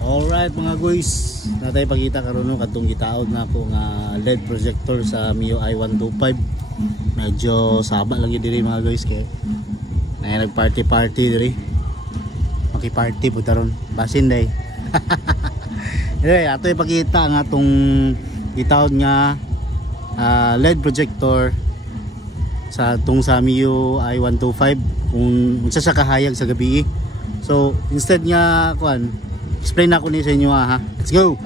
Alright mga guys, natay pagkita karon no kadtong gitaod na ako nga LED projector sa MIUI 125. Medyo saba lang yun diri mga guys kay na nagparty diri. Maki-party po taron. Basin day. Anyway, ato ipakita nga tong gitaod nga LED projector sa MIUI 125 kung unsa sa kahayag sa gabi. So instead nga kuan explain ako ni sa inyo ha. Let's go.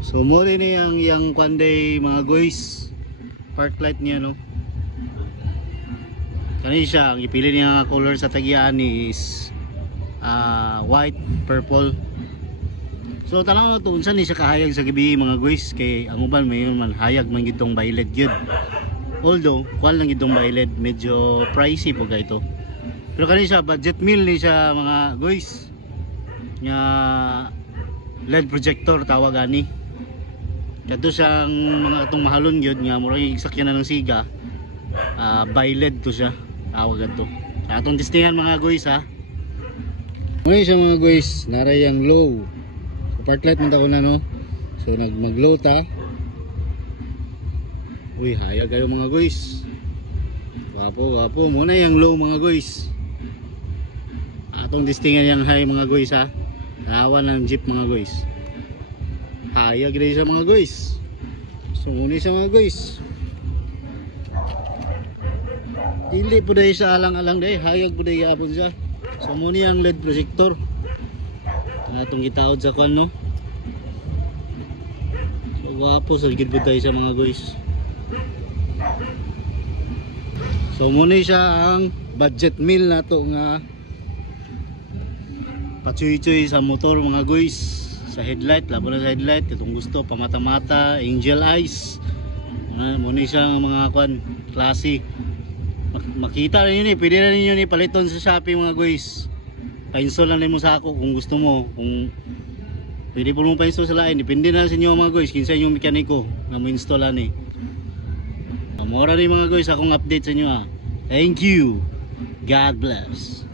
So mo rin yang kwanday mga guys. Park light niya no. Kani siya ang ipili niya nga color sa tagian is white, purple. So tanang mo to unsa ni siya kahayag sa gabi mga guys kay ang uban mayon man hayag man gitong violet gyud. Although kuan lang gitong violet medyo pricey po ito. Pero kani siya budget meal ni siya mga guys. Nga LED projector tawag ani. Kadto siyang mga atong mahalon gyud nga murag sakyanan ng siga. Violet to siya. Tawag ato. Sa atong testingan mga guys ha. Ngayon siya mga guys, naray ang low. So park light man ta ko na no. So mag-low ta. Uy, hayag kayo mga guys. Wapo muna yung low mga guys. Atong distingan yung high mga guys ha. Kawan ng jeep mga guys. Hayag rin siya mga guys. So muna siya mga guys. Dili po dahil sa alang-alang dahil. Hayag po dahil yapon siya. So muna yung LED projector. Atong gitaod sa kwan no. So wapo sa ligid po dahil siya mga guys. So muna siya ang budget meal na to nga pachuy-chuy sa motor mga guys. Sa headlight, labo na sa headlight itong gusto, pamata-mata, angel eyes. Muna siya ang mga kwan, klase. Makita rin yun pwede rin yun paliton sa Shopee mga guys. Pa-install lang rin mo sa ako kung gusto mo. Kung pwede po mo pa-install sa lain, depende na sa inyo mga guys, kinsa yung mekaniko na mo installan eh. Mura rin mga guys akong update sa inyo ha. Thank you. God bless.